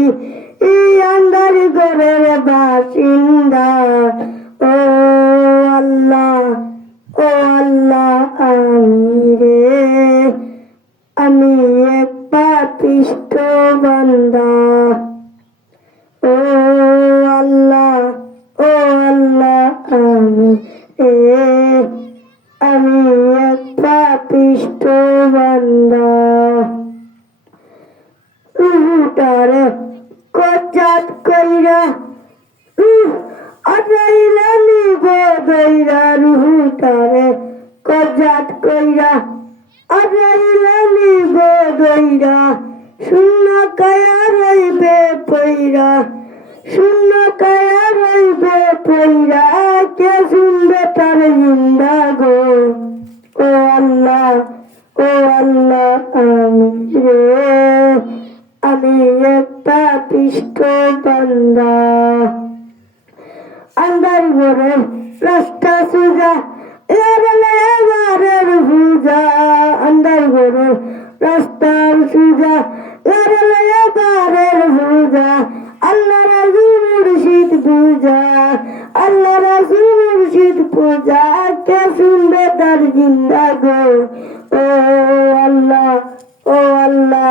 আমি এই আন্ধার ঘরের বাসিন্দা, ও আল্লাহ ও আল্লাহ আমি রে। আমি এক পাপিষ্ট বান্দা। ও আল্লাহ ও আল্লাহ আমি রে। আমি এক পাপিষ্ট বান্দা। কচাত কইরা রুহ আদাইলা নিব দইরা রুহুটারে কচাত কইরা আদাইলা নিব দইরা শূন্য কায়া রইবে পইরা, শূন্য কায়া রইবে পইরা, কে শুনবে তার জিন্দা গো? ও আল্লাহ ও আল্লাহ, আমি রে, আমি একটা পিষ্ট বান্দা আন্দার ঘরে রাস্তা সুজা এবারের পূজা আন্দার ঘরে রাস্তার সুজা এবারে এবারের পূজা আল্লাহ রাজুল মুর্শিদ পূজা আল্লাহ রাজুল পূজা কে শুনবে জিন্দা গো ও আল্লাহ ও আল্লাহ